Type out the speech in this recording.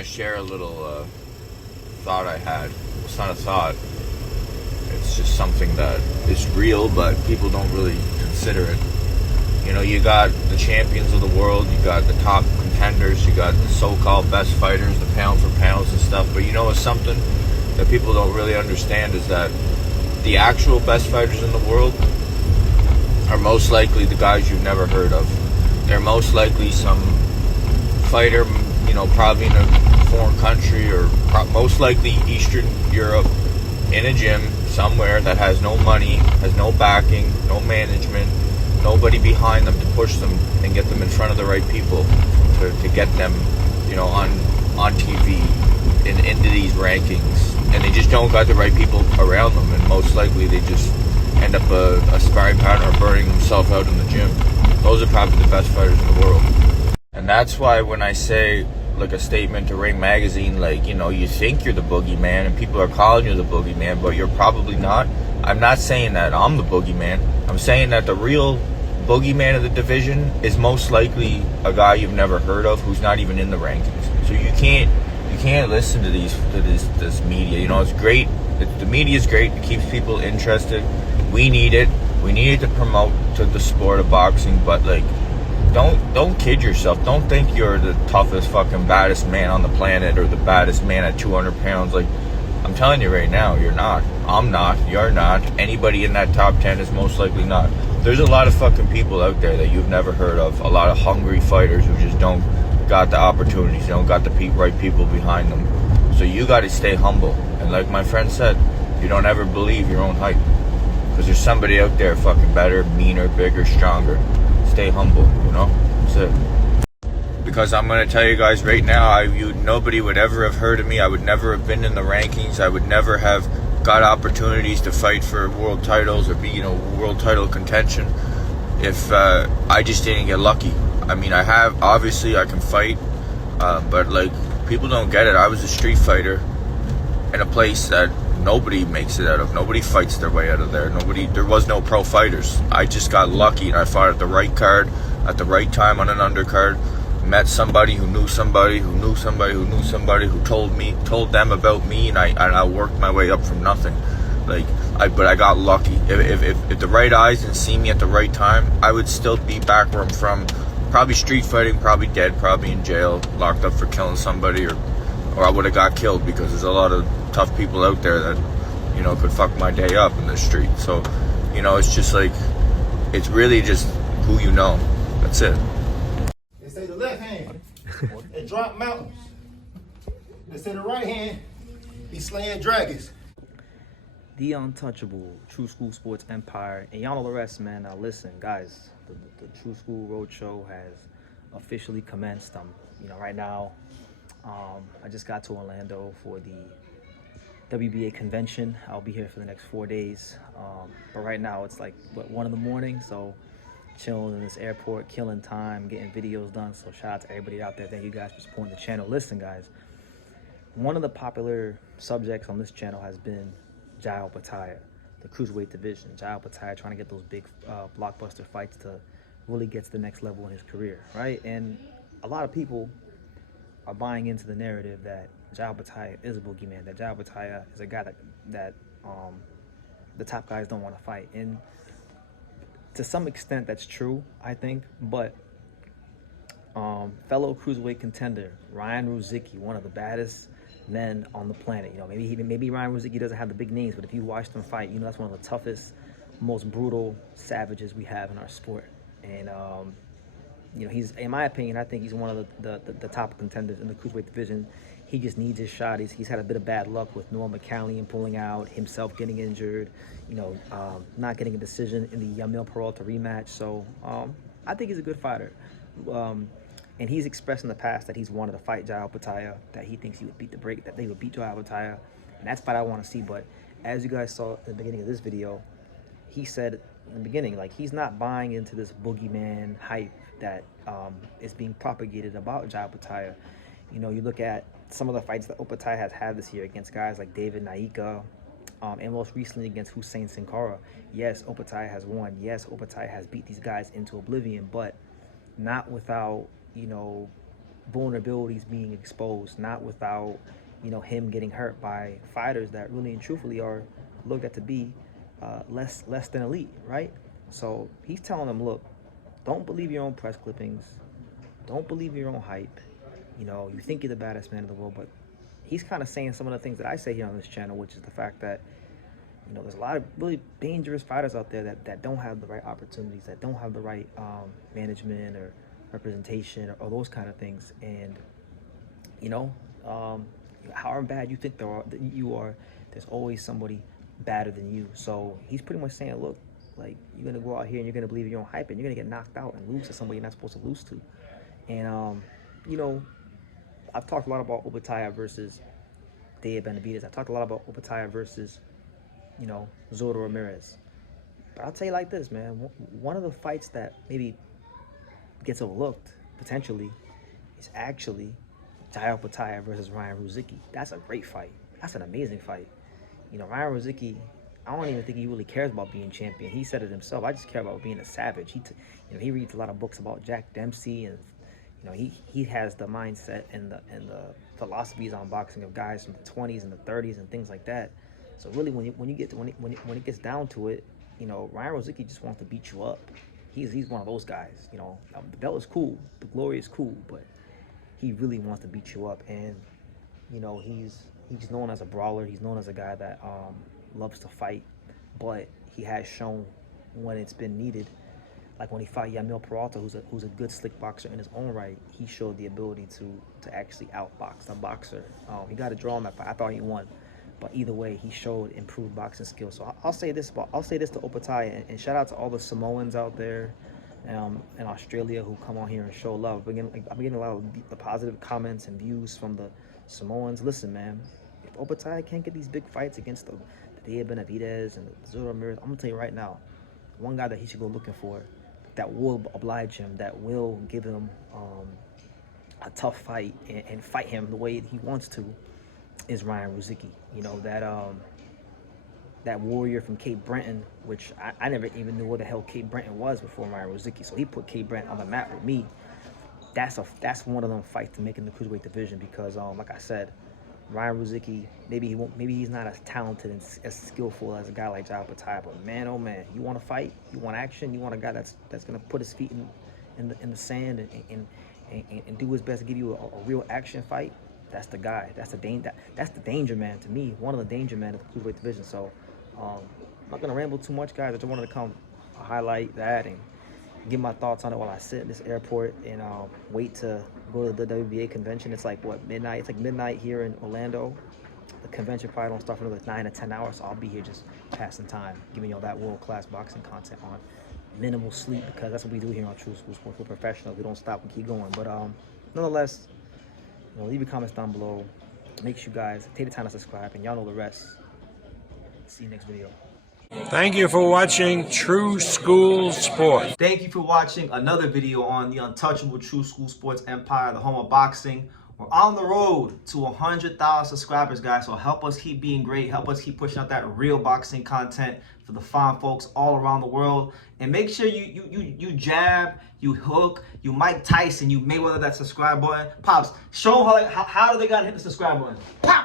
to share a little thought I had. It's not a thought. It's just something that is real, but people don't really consider it. You know, you got the champions of the world, you got the top contenders, you got the so-called best fighters, the pound for pounds and stuff. But you know, it's something that people don't really understand is that the actual best fighters in the world are most likely the guys you've never heard of. They're most likely some fighter, you know, probably in a foreign country or most likely Eastern Europe in a gym somewhere that has no money, has no backing, no management, nobody behind them to push them and get them in front of the right people to get them, you know, on TV and into these rankings. And they just don't got the right people around them, and most likely they just end up a sparring partner or burning themselves out in the gym. Those are probably the best fighters in the world. And that's why when I say, like, a statement to Ring Magazine, like, you know, you think you're the boogeyman and people are calling you the boogeyman, but you're probably not. I'm not saying that I'm the boogeyman. I'm saying that the real boogeyman of the division is most likely a guy you've never heard of who's not even in the rankings. So you can't listen to this media. You know, it's great. The media is great. It keeps people interested. We need it. We need it to promote to the sport of boxing, but like, don't kid yourself. Don't think you're the toughest fucking baddest man on the planet or the baddest man at 200 pounds. Like, I'm telling you right now, you're not. I'm not. You're not. Anybody in that top 10 is most likely not. There's a lot of fucking people out there that you've never heard of. A lot of hungry fighters who just don't got the opportunities, don't got the right people behind them. So you got to stay humble. And like my friend said, you don't ever believe your own hype. Because there's somebody out there fucking better, meaner, bigger, stronger. Stay humble, you know? That's it. Because I'm going to tell you guys right now, nobody would ever have heard of me. I would never have been in the rankings. I would never have got opportunities to fight for world titles or be, you know, world title contention if I just didn't get lucky. I mean, obviously I can fight, but like, people don't get it. I was a street fighter in a place that nobody makes it out of. Nobody fights their way out of there. There was no pro fighters. I just got lucky and I fought at the right card, at the right time on an undercard. Met somebody who knew somebody who knew somebody who knew somebody who told them about me, and I worked my way up from nothing. But I got lucky. If the right eyes didn't see me at the right time, I would still be back where I'm from. Probably street fighting, probably dead, probably in jail, locked up for killing somebody, or I would have got killed, because there's a lot of tough people out there that, you know, could fuck my day up in the street. So, you know, it's just like, it's really just who you know. That's it. They say the left hand, it drop mountains. They say the right hand, be slaying dragons. The untouchable True School Sports Empire, and y'all know the rest, man. Now listen, guys, the True School Roadshow has officially commenced. Right now, I just got to Orlando for the WBA convention. I'll be here for the next 4 days. But right now it's like 1 in the morning, so chilling in this airport, killing time, getting videos done. So shout out to everybody out there. Thank you guys for supporting the channel. Listen, guys, one of the popular subjects on this channel has been Jai Opetaia, the cruiserweight division. Jai Opetaia trying to get those big blockbuster fights to really get to the next level in his career, right? And a lot of people are buying into the narrative that Jai Opetaia is a boogeyman, that Jai Opetaia is a guy that the top guys don't want to fight. And to some extent that's true, I think, but fellow cruiserweight contender Ryan Rozicki, one of the baddest men on the planet. You know, maybe Ryan Rozicki doesn't have the big names, but if you watch them fight, you know, that's one of the toughest, most brutal savages we have in our sport. And you know, he's, in my opinion, I think he's one of the top contenders in the cruiserweight division. He just needs his shot. He's had a bit of bad luck with Noah McCallion pulling out, himself getting injured, you know, not getting a decision in the Yamil Peralta rematch. So I think he's a good fighter. And he's expressed in the past that he's wanted to fight Jai Opetaia, that he thinks he would that they would beat Jai Opetaia. And that's what I want to see. But as you guys saw at the beginning of this video, he said in the beginning, like, he's not buying into this boogeyman hype that is being propagated about Jai Opetaia. You know, you look at some of the fights that Opetaia has had this year against guys like David Naika, and most recently against Hussein Sin Cara. Yes, Opetaia has won. Yes, Opetaia has beat these guys into oblivion, but not without, you know, vulnerabilities being exposed, not without, you know, him getting hurt by fighters that really and truthfully are looked at to be less than elite, right? So he's telling them, look, don't believe your own press clippings, don't believe your own hype. You know, you think you're the baddest man in the world, but he's kind of saying some of the things that I say here on this channel, which is the fact that, you know, there's a lot of really dangerous fighters out there that don't have the right opportunities, that don't have the right management or representation or those kind of things. And, you know, however bad you think you are, there's always somebody badder than you. So he's pretty much saying, look, like, you're going to go out here and you're going to believe in your own hype and you're going to get knocked out and lose to somebody you're not supposed to lose to. And, you know, I've talked a lot about Opetaia versus Jai Benavidez. I've talked a lot about Opetaia versus, you know, Zoldo Ramirez. But I'll tell you like this, man. One of the fights that maybe gets overlooked, potentially, is actually Jai Opetaia versus Ryan Rozicki. That's a great fight. That's an amazing fight. You know, Ryan Rozicki, I don't even think he really cares about being champion. He said it himself. I just care about being a savage. You know, he reads a lot of books about Jack Dempsey, and you know, he has the mindset and the philosophies on boxing of guys from the 20s and the 30s and things like that. So really, when it gets down to it, you know, Ryan Rozicki just wants to beat you up. He's one of those guys. You know, the belt is cool, the glory is cool, but he really wants to beat you up. And you know, he's known as a brawler. He's known as a guy that loves to fight, but he has shown when it's been needed. Like when he fought Yamil Peralta, who's a good slick boxer in his own right, he showed the ability to actually outbox a boxer. He got a draw on that fight. I thought he won, but either way, he showed improved boxing skills. So I'll say this to Opetaia, and shout out to all the Samoans out there in Australia who come on here and show love. I'm getting a lot of the positive comments and views from the Samoans. Listen, man, if Opetaia can't get these big fights against the Jai Benavidez and the Zoldo Ramirez, I'm gonna tell you right now, one guy that he should go looking for, that will oblige him, that will give him a tough fight and fight him the way he wants to, is Ryan Rozicki. You know, that warrior from Cape Breton, which I never even knew what the hell Cape Breton was before Ryan Rozicki. So he put Cape Breton on the map with me. That's one of them fights to make in the cruiserweight division, because like I said, Ryan Rozicki, maybe he's not as talented and as skillful as a guy like Jai Opetaia, but man, oh man, you want to fight, you want action, you want a guy that's gonna put his feet in the sand and do his best to give you a real action fight. That's the guy. That's the danger man to me. One of the danger men of the cruiserweight division. So I'm not gonna ramble too much, guys. I just wanted to come highlight that and give my thoughts on it while I sit in this airport and wait to go to the WBA convention. It's like, what, midnight? It's like midnight here in Orlando. The convention probably don't start for another 9 to 10 hours, so I'll be here just passing time, giving y'all that world-class boxing content on minimal sleep, because that's what we do here on True School Sports. We're professionals. We don't stop. We keep going. But nonetheless, you know, leave your comments down below. Make sure you guys take the time to subscribe, and y'all know the rest. See you next video. Thank you for watching True School Sports. Thank you for watching another video on the untouchable True School Sports empire, the home of boxing. We're on the road to 100,000 subscribers, guys. So help us keep being great. Help us keep pushing out that real boxing content for the fine folks all around the world. And make sure you jab, you hook, you Mike Tyson, you Mayweather that subscribe button. Pops, show them how do they gotta hit the subscribe button. Pow!